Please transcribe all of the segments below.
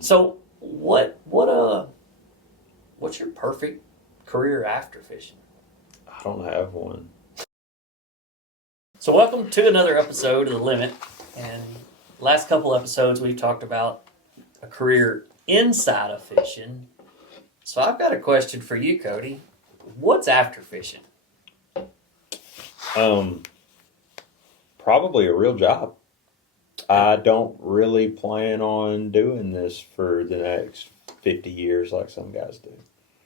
So what's your perfect career after fishing? I don't have one. So welcome to another episode of The Limit. And last couple episodes we've talked about a career inside of fishing. So I've got a question for you, Cody. What's after fishing? Probably a real job. I don't really plan on doing this for the next 50 years like some guys do.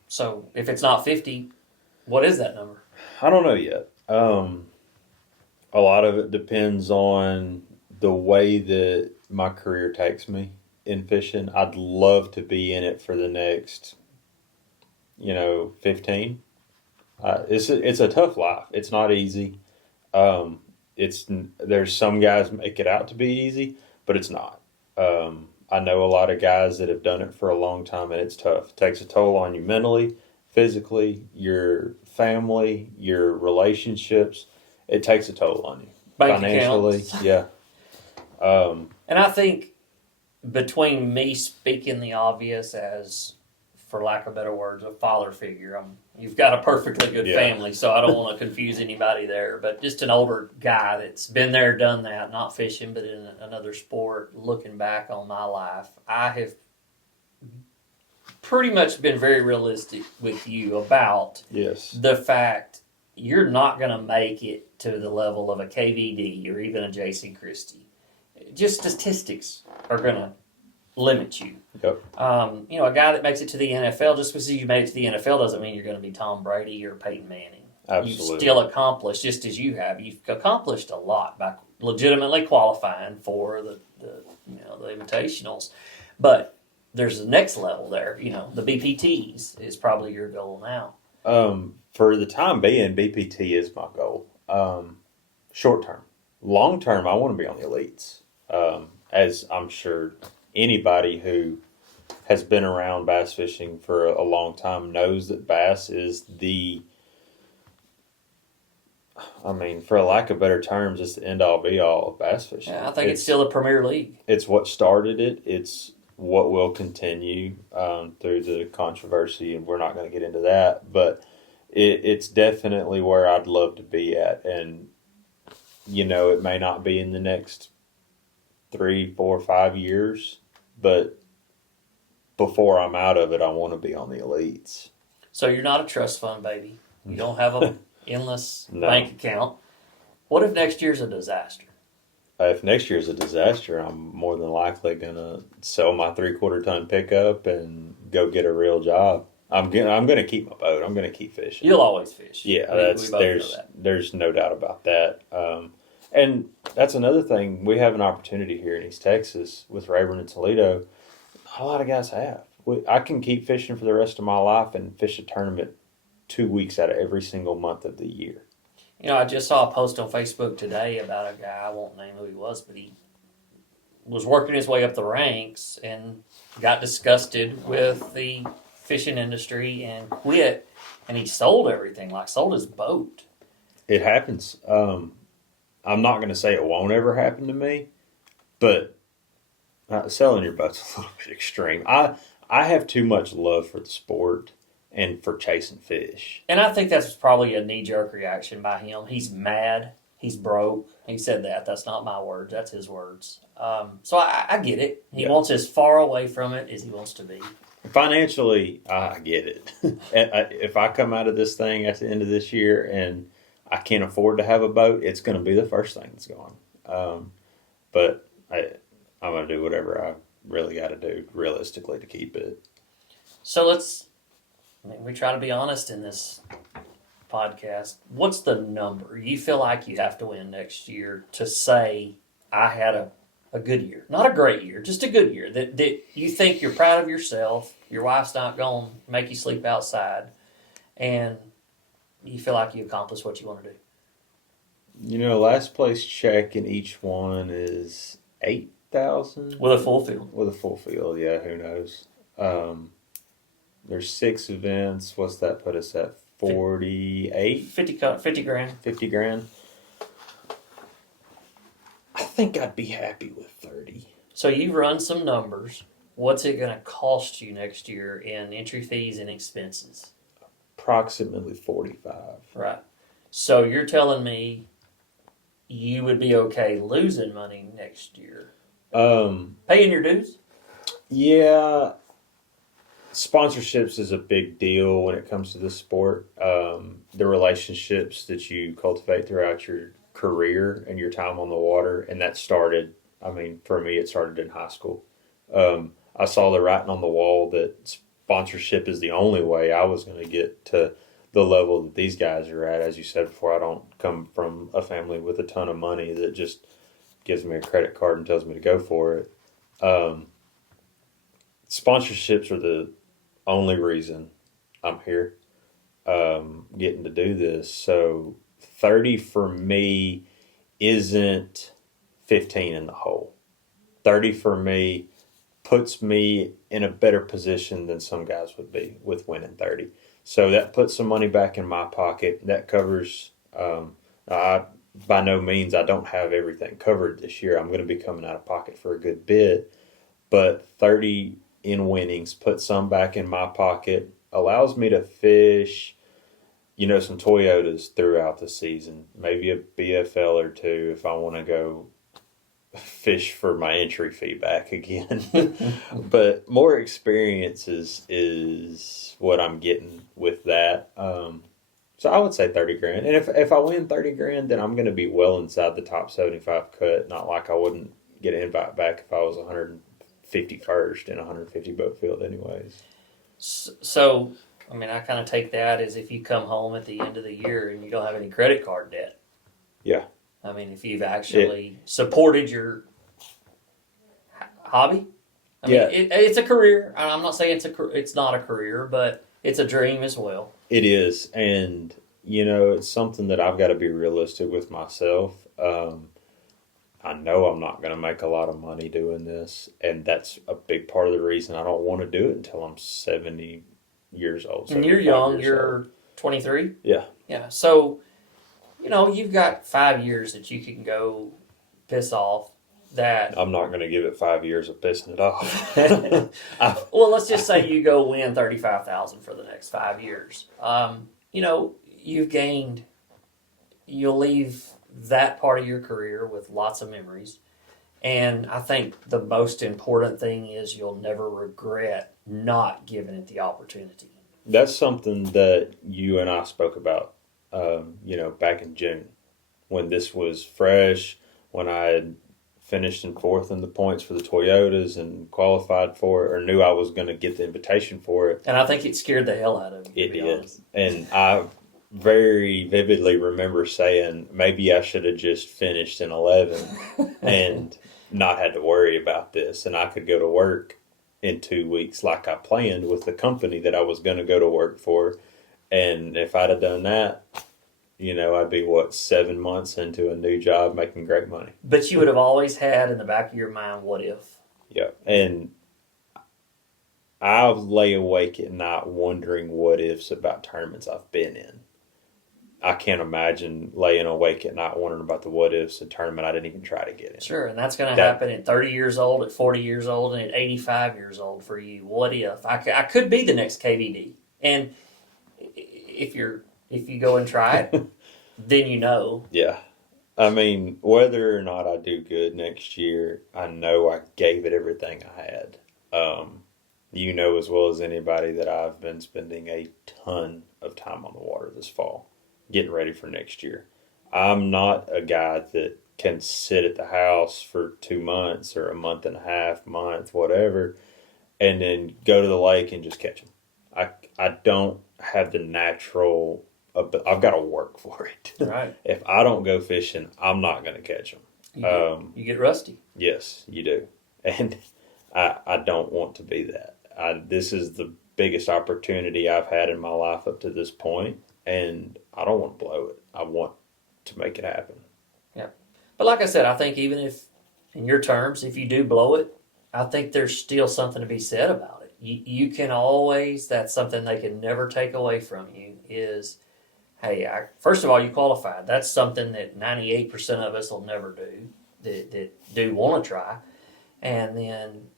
So if it's not 50, what is that number? I don't know yet. A lot of it depends on the way that my career takes me in fishing. I'd love to be in it for the next, 15. It's a tough life. It's not easy. There's some guys make it out to be easy, but it's not. I know a lot of guys that have done it for a long time, and it's tough. It takes a toll on you mentally, physically, your family, your relationships. It takes a toll on you Bank financially. accounts. Yeah. And I think between me speaking the obvious as, for lack of better words, a father figure, you've got a perfectly good family, so I don't want to confuse anybody there, but just an older guy that's been there, done that, not fishing, but in another sport, looking back on my life, I have pretty much been very realistic with you about the fact you're not going to make it to the level of a KVD or even a Jason Christie. Just statistics are going to limit you. Yep. A guy that makes it to the NFL, just because you made it to the NFL doesn't mean you're going to be Tom Brady or Peyton Manning. Absolutely. You've still accomplished, just as you have, you've accomplished a lot by legitimately qualifying for the Invitationals. But there's the next level there. The BPTs is probably your goal now. For the time being, BPT is my goal. Short term. Long term, I want to be on the elites. As I'm sure anybody who has been around bass fishing for a long time knows that bass is for a lack of better terms, it's the end all be all of bass fishing. Yeah, I think it's still a Premier League. It's what started it. It's what will continue through the controversy, and we're not going to get into that. But it's definitely where I'd love to be at. And, it may not be in the next 3, 4, 5 years, but before I'm out of it, I want to be on the elites. So you're not a trust fund baby. You don't have an endless bank account. What if next year's a disaster? If next year's a disaster, I'm more than likely going to sell my 3/4 ton pickup and go get a real job. I'm going to keep my boat. I'm going to keep fishing. You'll always fish. Yeah, there's no doubt about that. And that's another thing. We have an opportunity here in East Texas with Rayburn and Toledo. A lot of guys have. I can keep fishing for the rest of my life and fish a tournament 2 weeks out of every single month of the year. I just saw a post on Facebook today about a guy, I won't name who he was, but he was working his way up the ranks and got disgusted with the fishing industry and quit, and he sold everything, sold his boat. It happens. I'm not going to say it won't ever happen to me, but selling your boat's a little bit extreme. I have too much love for the sport and for chasing fish. And I think that's probably a knee-jerk reaction by him. He's mad. He's broke. He said that. That's not my words. That's his words. So I get it. He wants as far away from it as he wants to be. Financially, I get it. If I come out of this thing at the end of this year and I can't afford to have a boat, it's going to be the first thing that's gone. But I'm going to do whatever I really got to do realistically to keep it. So we try to be honest in this podcast. What's the number you feel like you have to win next year to say, I had a good year? Not a great year, just a good year. That you think you're proud of yourself, your wife's not going to make you sleep outside, and you feel like you accomplished what you want to do. Last place check in each one is 8,000 with a full field. With a full field, yeah. Who knows? There's 6 events. What's that put us at? 48? 50 grand. 50 grand. I think I'd be happy with 30. So you run some numbers. what's it going to cost you next year in entry fees and expenses? Approximately 45. Right. So you're telling me you would be okay losing money next year, paying your dues? Yeah, sponsorships is a big deal when it comes to this sport. The relationships that you cultivate throughout your career and your time on the water, and that started. I mean, for me, it started in high school. I saw the writing on the wall that sponsorship is the only way I was going to get to the level that these guys are at. As you said before, I don't come from a family with a ton of money that just gives me a credit card and tells me to go for it. Sponsorships are the only reason I'm here, getting to do this. So 30 for me isn't 15 in the hole. 30 for me puts me in a better position than some guys would be with winning 30. So that puts some money back in my pocket. That covers, by no means, I don't have everything covered this year. I'm going to be coming out of pocket for a good bit. But 30 in winnings puts some back in my pocket, allows me to fish, some Toyotas throughout the season, maybe a BFL or two if I want to go fish for my entry fee back again. But more experiences is what I'm getting with that. So I would say 30 grand. And if I win 30 grand, then I'm going to be well inside the top 75 cut. Not like I wouldn't get an invite back if I was 151st in a 150 boat field anyways. So, I mean, I kind of take that as if you come home at the end of the year and you don't have any credit card debt. Yeah. I mean, if you've actually supported your hobby, I mean, it's a career. I'm not saying it's not a career, but it's a dream as well. It is, and it's something that I've got to be realistic with myself. I know I'm not going to make a lot of money doing this, and that's a big part of the reason I don't want to do it until I'm 70 years old. And you're young. You're 23. Yeah. Yeah. So, you've got 5 years that you can go piss off. That I'm not going to give it 5 years of pissing it off. Well, let's just say you go win $35,000 for the next 5 years. You'll leave that part of your career with lots of memories. And I think the most important thing is you'll never regret not giving it the opportunity. That's something that you and I spoke about, back in June when this was fresh, when I had finished in fourth in the points for the Toyotas and qualified for it, or knew I was going to get the invitation for it. And I think it scared the hell out of me. It did. And I very vividly remember saying, maybe I should have just finished in 11 and not had to worry about this. And I could go to work in 2 weeks like I planned with the company that I was going to go to work for. And if I'd have done that, I'd be, 7 months into a new job making great money. But you would have always had in the back of your mind, what if? Yeah. And I lay awake at night wondering what ifs about tournaments I've been in. I can't imagine laying awake at night wondering about the what ifs of a tournament I didn't even try to get in. Sure, and that's going to happen at 30 years old, at 40 years old, and at 85 years old for you. What if? I could be the next KVD. And if you go and try it, then you know. Yeah. I mean, whether or not I do good next year, I know I gave it everything I had. You know as well as anybody that I've been spending a ton of time on the water this fall, getting ready for next year. I'm not a guy that can sit at the house for 2 months or a month and a half, whatever, and then go to the lake and just catch them. I don't have the natural, I've got to work for it. Right. If I don't go fishing, I'm not going to catch them. You get rusty. Yes, you do. And I don't want to be that. This is the biggest opportunity I've had in my life up to this point, and I don't want to blow it. I want to make it happen. Yeah. But like I said, I think even if, in your terms, if you do blow it, I think there's still something to be said about it. You can always, that's something they can never take away from you is, hey, first of all, you qualified. That's something that 98% of us will never do, that do want to try. And then,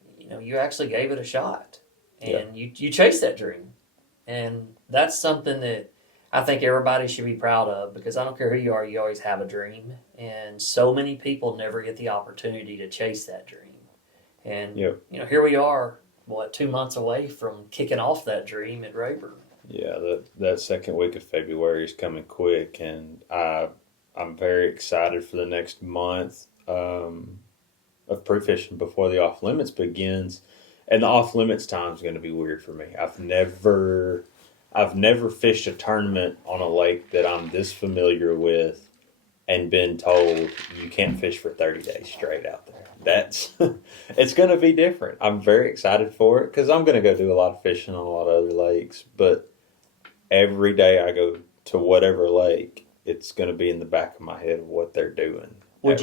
you actually gave it a shot, and you chased that dream, and that's something that I think everybody should be proud of, because I don't care who you are, you always have a dream, and so many people never get the opportunity to chase that dream. And here we are, 2 months away from kicking off that dream at Rayburn. Yeah, that second week of February is coming quick, and I'm very excited for the next month of pre-fishing before the off limits begins. And the off limits time is going to be weird for me. I've never fished a tournament on a lake that I'm this familiar with and been told you can't fish for 30 days straight out there. It's going to be different. I'm very excited for it because I'm going to go do a lot of fishing on a lot of other lakes. But every day I go to whatever lake, it's going to be in the back of my head of what they're doing. Would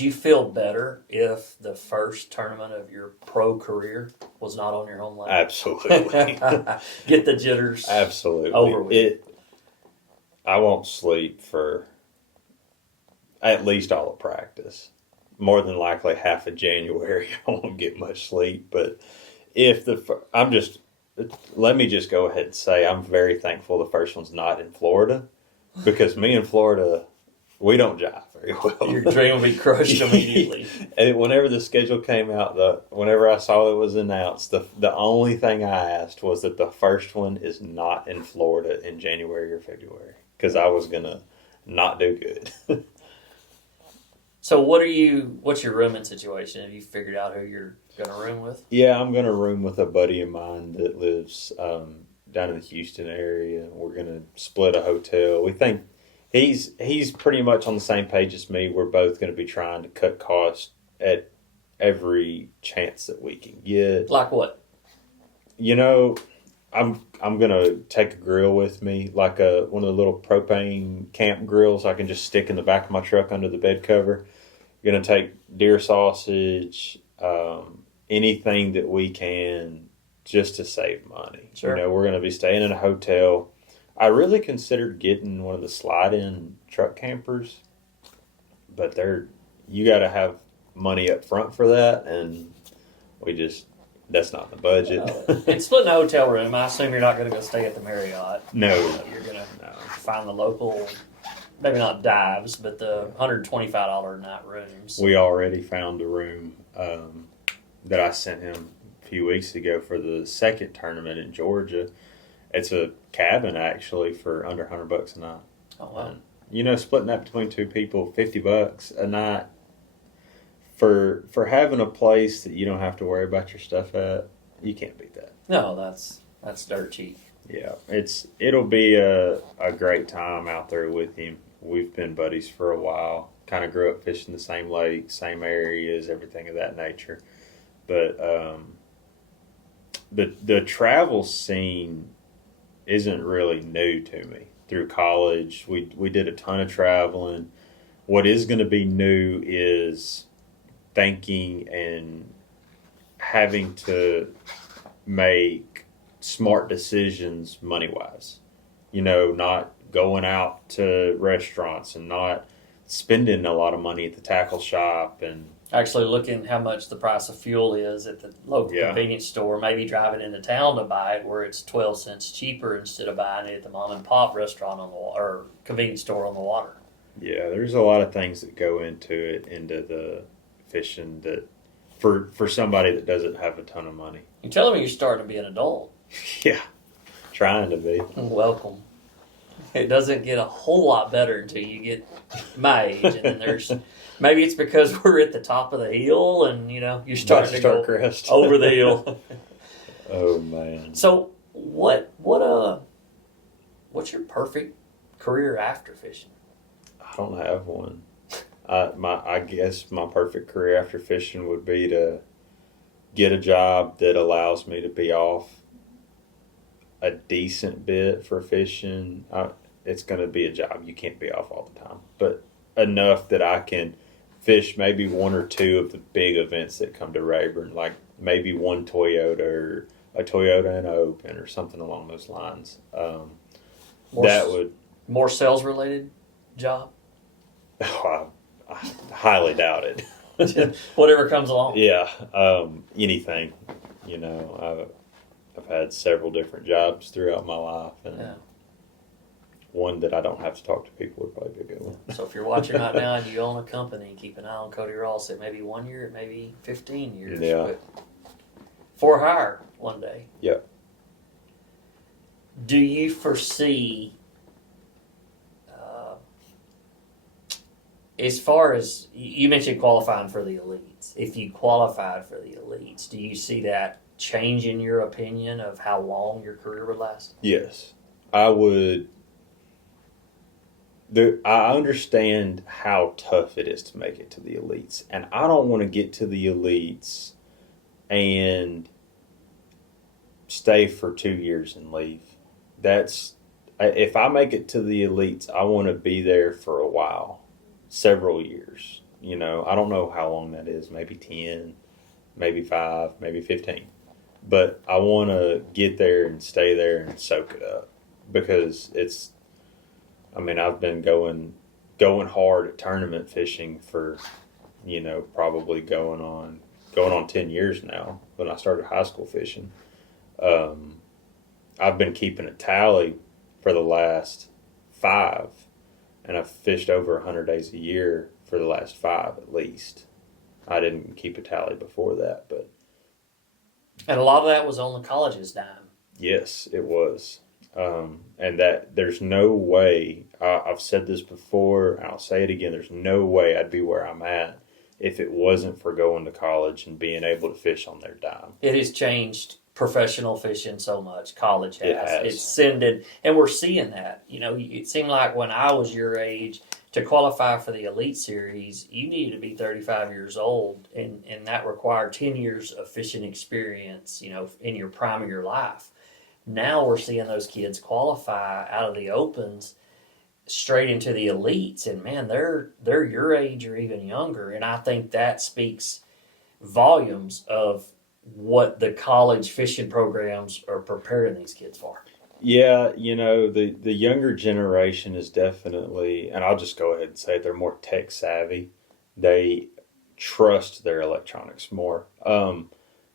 you feel better if the first tournament of your pro career was not on your home lake? Absolutely. Get the jitters. Absolutely. Over with. I won't sleep for at least all of practice. More than likely half of January, I won't get much sleep. But let me just go ahead and say I'm very thankful the first one's not in Florida, because me and Florida, we don't jive very well. Your dream will be crushed immediately. And whenever the schedule came out, whenever I saw it was announced, the only thing I asked was that the first one is not in Florida in January or February, because I was going to not do good. So what's your rooming situation? Have you figured out who you're going to room with? Yeah, I'm going to room with a buddy of mine that lives down in the Houston area. We're going to split a hotel. We think he's pretty much on the same page as me. We're both going to be trying to cut costs at every chance that we can get. Like what? I'm going to take a grill with me, like one of the little propane camp grills I can just stick in the back of my truck under the bed cover. Going to take deer sausage, anything that we can just to save money. Sure. We're going to be staying in a hotel. I really considered getting one of the slide-in truck campers, but you got to have money up front for that, and that's not in the budget. And splitting a hotel room, I assume you're not going to go stay at the Marriott. No. You're going to find the local, maybe not dives, but the $125 a night rooms. We already found a room that I sent him a few weeks ago for the second tournament in Georgia. It's a cabin, actually, for under $100 a night. Oh, wow. And, splitting that between two people, $50 a night. For having a place that you don't have to worry about your stuff at, you can't beat that. No, that's dirt cheap. Yeah, it'll be a great time out there with him. We've been buddies for a while. Kind of grew up fishing the same lake, same areas, everything of that nature. But the travel scene isn't really new to me. Through college, we did a ton of traveling. What is going to be new is thinking and having to make smart decisions money-wise. Not going out to restaurants and not spending a lot of money at the tackle shop, and actually looking how much the price of fuel is at the local convenience store, maybe driving into town to buy it where it's 12 cents cheaper instead of buying it at the mom and pop restaurant or convenience store on the water. Yeah, there's a lot of things that go into the fishing that for somebody that doesn't have a ton of money. You're telling me you're starting to be an adult. Yeah, trying to be. Welcome. It doesn't get a whole lot better until you get my age, and then maybe it's because we're at the top of the hill, and you're starting to go crest. over the hill. Oh man! So what's your perfect career after fishing? I don't have one. I guess my perfect career after fishing would be to get a job that allows me to be off a decent bit for fishing. It's going to be a job you can't be off all the time, but enough that I can fish maybe one or two of the big events that come to Rayburn, like maybe one Toyota or a Toyota and Open or something along those lines. More sales related job. I highly doubt it. Whatever comes along. Yeah, anything. You know, I've had several different jobs throughout my life, and Yeah. one that I don't have to talk to people would probably be a good one. So if you're watching right now and you own a company, keep an eye on Cody Ross. It may be 1 year, it may be 15 years. Yeah. But for hire one day. Yeah. Do you foresee, as far as you mentioned qualifying for the elites, if you qualified for the elites, do you see that change in your opinion of how long your career would last? Yes, I would. I understand how tough it is to make it to the elites, and I don't want to get to the elites and stay for 2 years and leave. If I make it to the elites, I want to be there for a while, several years. You know, I don't know how long that is, maybe 10, maybe 5, maybe 15. But I want to get there and stay there and soak it up, because I've been going hard at tournament fishing for, probably going on 10 years now. When I started high school fishing, I've been keeping a tally for the last 5, and I've fished over 100 days a year for the last 5 at least. I didn't keep a tally before that, but And a lot of that was on the college's dime. yes, it was. And that there's no way, I've said this before, and I'll say it again, there's no way I'd be where I'm at if it wasn't for going to college and being able to fish on their dime. It has changed professional fishing so much. College has. It has. It's sended, and we're seeing that. You know, it seemed like when I was your age, to qualify for the Elite Series, you needed to be 35 years old, and that required 10 years of fishing experience, in your prime of your life. Now we're seeing those kids qualify out of the opens straight into the elites, and man, they're your age or even younger, and I think that speaks volumes of what the college fishing programs are preparing these kids for. Yeah, the younger generation is definitely, and I'll just go ahead and say it, they're more tech savvy. They trust their electronics more.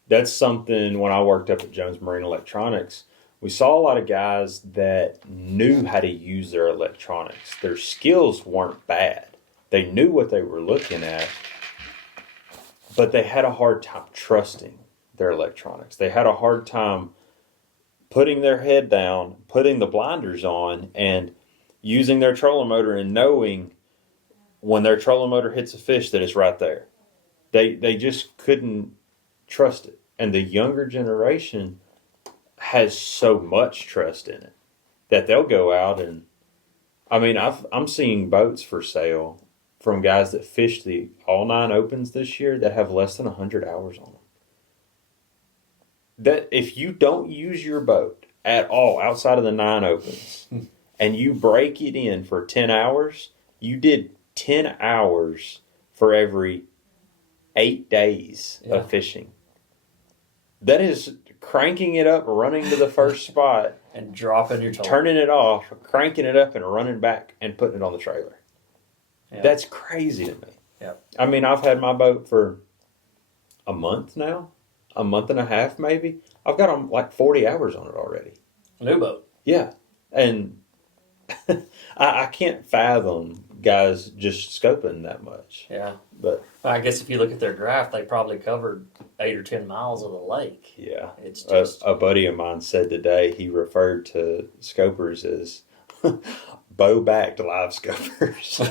That's something when I worked up at Jones Marine Electronics, we saw a lot of guys that knew how to use their electronics. Their skills weren't bad. They knew what they were looking at, but they had a hard time trusting their electronics. They had a hard time putting their head down, putting the blinders on, and using their trolling motor and knowing when their trolling motor hits a fish that it's right there. They just couldn't trust it. And the younger generation has so much trust in it that they'll go out and, I'm seeing boats for sale from guys that fished the all 9 opens this year that have less than 100 hours on them. That if you don't use your boat at all outside of the 9 opens and you break it in for 10 hours, you did 10 hours for every 8 days of fishing. That is cranking it up, running to the first spot, and dropping your total. turning it off, cranking it up, and running back and putting it on the trailer. Yeah. That's crazy to me. Yeah. I've had my boat for a month now, a month and a half maybe. I've got like 40 hours on it already. New boat. Yeah. And I can't fathom guys just scoping that much. Yeah. But I guess if you look at their graph, they probably covered 8 or 10 miles of the lake. yeah. It's just A buddy of mine said today he referred to scopers as bow-backed live scopers.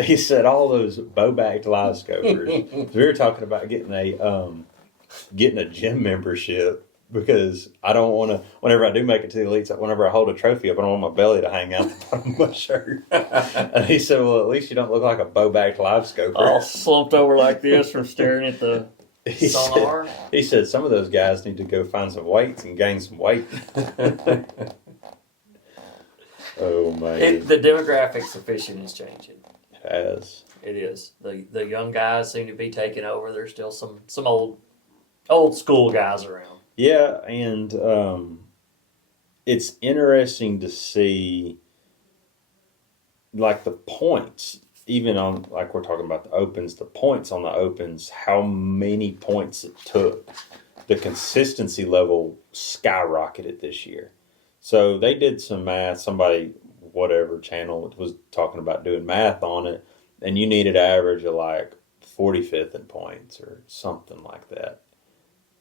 He said all those bow-backed live scopers. We were talking about getting a gym membership, because I don't want to, whenever I do make it to the elites, whenever I hold a trophy up, I don't want my belly to hang out the bottom of my shirt. And he said, well, at least you don't look like a bow-backed live scoper. all slumped over like this from staring at the sonar. He said some of those guys need to go find some weights and gain some weight. Oh, man. The demographics of fishing is changing. It has. It is. The young guys seem to be taking over. There's still some old school guys around. Yeah, and it's interesting to see, like, the points. even on, like we're talking about the opens, the points on the opens, how many points it took. The consistency level skyrocketed this year. So they did some math. Somebody, whatever channel, was talking about doing math on it, and you needed an average of like 45th in points or something like that.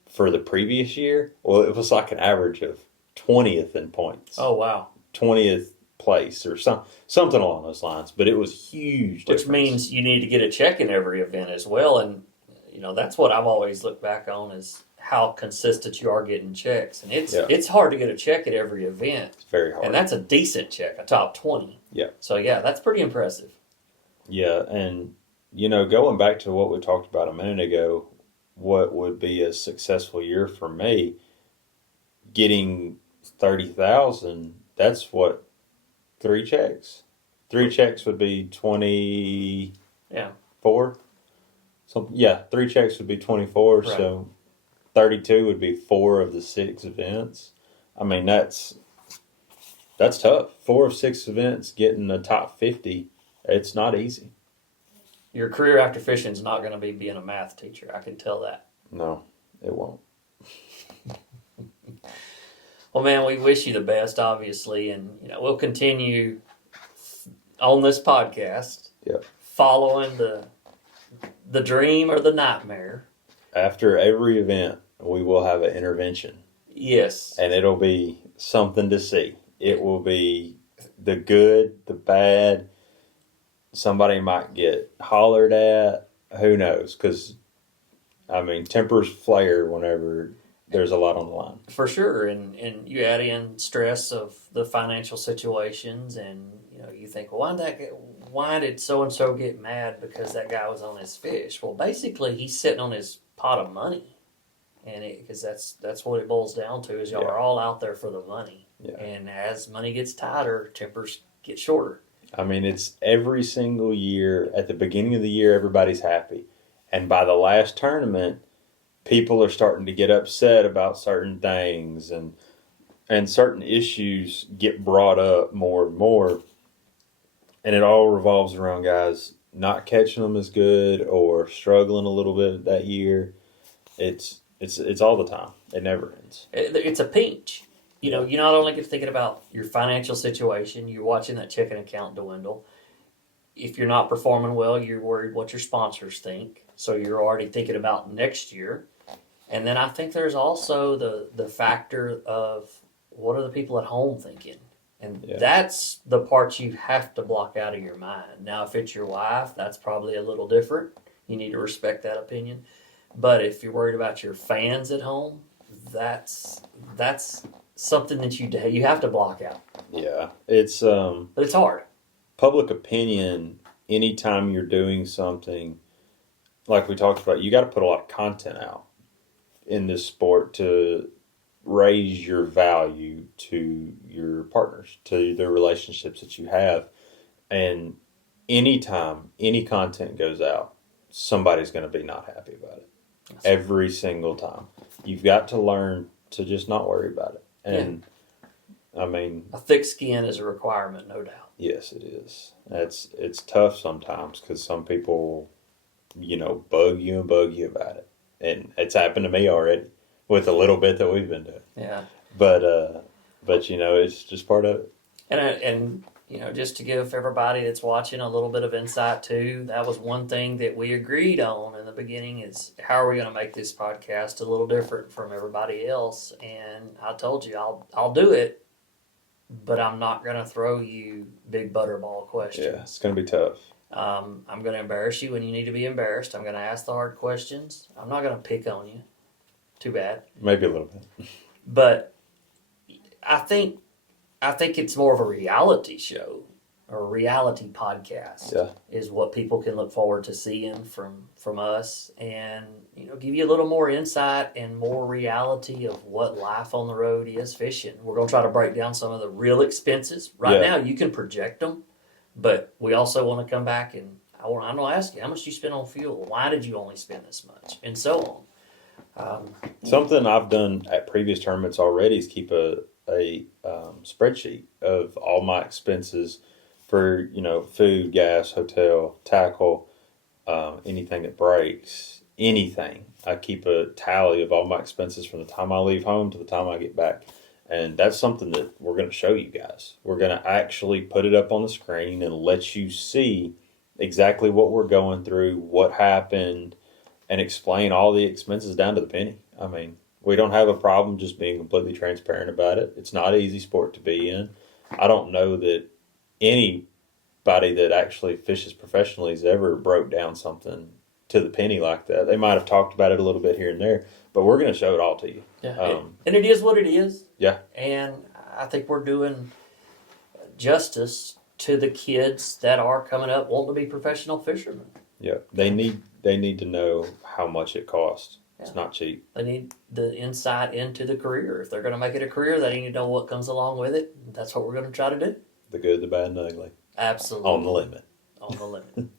For the previous year, well, it was like an average of 20th in points. Oh, wow. 20th place or something along those lines. But it was huge difference. Which means you need to get a check in every event as well. And, that's what I've always looked back on is how consistent you are getting checks. And it's hard to get a check at every event. It's very hard. And that's a decent check, a top 20. Yeah. So, yeah, that's pretty impressive. Yeah, and, going back to what we talked about a minute ago, what would be a successful year for me, getting 30,000, that's what, 3 checks? 3 checks would be 24? Yeah. 3 checks would be 24, right. So 32 would be 4 of the 6 events. I mean, that's tough. 4 of 6 events, getting the top 50, it's not easy. Your career after fishing is not going to be being a math teacher. I can tell that. No, it won't. Well, man, we wish you the best, obviously, and we'll continue on this podcast. Yep. Following the dream or the nightmare. After every event, we will have an intervention. Yes. And it'll be something to see. It will be the good, the bad. Somebody might get hollered at. Who knows? Because, tempers flare whenever there's a lot on the line. For sure. And you add in stress of the financial situations, and you think, well, why did so-and-so get mad because that guy was on his fish? Well, basically, he's sitting on his pot of money. And because that's what it boils down to, is y'all are all out there for the money. Yeah. And as money gets tighter, tempers get shorter. It's every single year. At the beginning of the year, everybody's happy. And by the last tournament, people are starting to get upset about certain things. And certain issues get brought up more and more. And it all revolves around guys not catching them as good or struggling a little bit that year. It's all the time. It never ends. It's a pinch. You not only get thinking about your financial situation, you're watching that checking account dwindle. If you're not performing well, you're worried what your sponsors think. So you're already thinking about next year. And then I think there's also the factor of what are the people at home thinking? And that's the part you have to block out of your mind. Now, if it's your wife, that's probably a little different. You need to respect that opinion. But if you're worried about your fans at home, that's something that you have to block out. Yeah, it's but it's hard. Public opinion. Anytime you're doing something like we talked about, you got to put a lot of content out in this sport to raise your value to your partners, to the relationships that you have. And anytime any content goes out, somebody's going to be not happy about it. Every single time. You've got to learn to just not worry about it. And a thick skin is a requirement, no doubt. Yes, it is. It's tough sometimes because some people, bug you about it. And it's happened to me already with a little bit that we've been doing. Yeah. But it's just part of it. And just to give everybody that's watching a little bit of insight too, that was one thing that we agreed on in the beginning is how are we going to make this podcast a little different from everybody else? And I told you I'll do it, but I'm not going to throw you big butterball questions. Yeah, it's going to be tough. I'm going to embarrass you when you need to be embarrassed. I'm going to ask the hard questions. I'm not going to pick on you. Too bad. Maybe a little bit. But I think it's more of a reality show or a reality podcast. Yeah. Is what people can look forward to seeing from us, and give you a little more insight and more reality of what life on the road is fishing. We're going to try to break down some of the real expenses. Right now, you can project them, but we also want to come back and I'm going to ask you, how much do you spend on fuel? Why did you only spend this much? And so on. Something I've done at previous tournaments already is keep a spreadsheet of all my expenses for food, gas, hotel, tackle, anything that breaks, anything. I keep a tally of all my expenses from the time I leave home to the time I get back. And that's something that we're going to show you guys. We're going to actually put it up on the screen and let you see exactly what we're going through, what happened, and explain all the expenses down to the penny. I mean, we don't have a problem just being completely transparent about it. It's not an easy sport to be in. I don't know that anybody that actually fishes professionally has ever broke down something to the penny like that. They might have talked about it a little bit here and there, but we're going to show it all to you. Yeah, and it is what it is. Yeah. And I think we're doing justice to the kids that are coming up wanting to be professional fishermen. Yeah, they need to know how much it costs. Yeah. It's not cheap. They need the insight into the career. If they're going to make it a career, they need to know what comes along with it. That's what we're going to try to do. The good, the bad, and the ugly. Absolutely. On the limit. On the limit.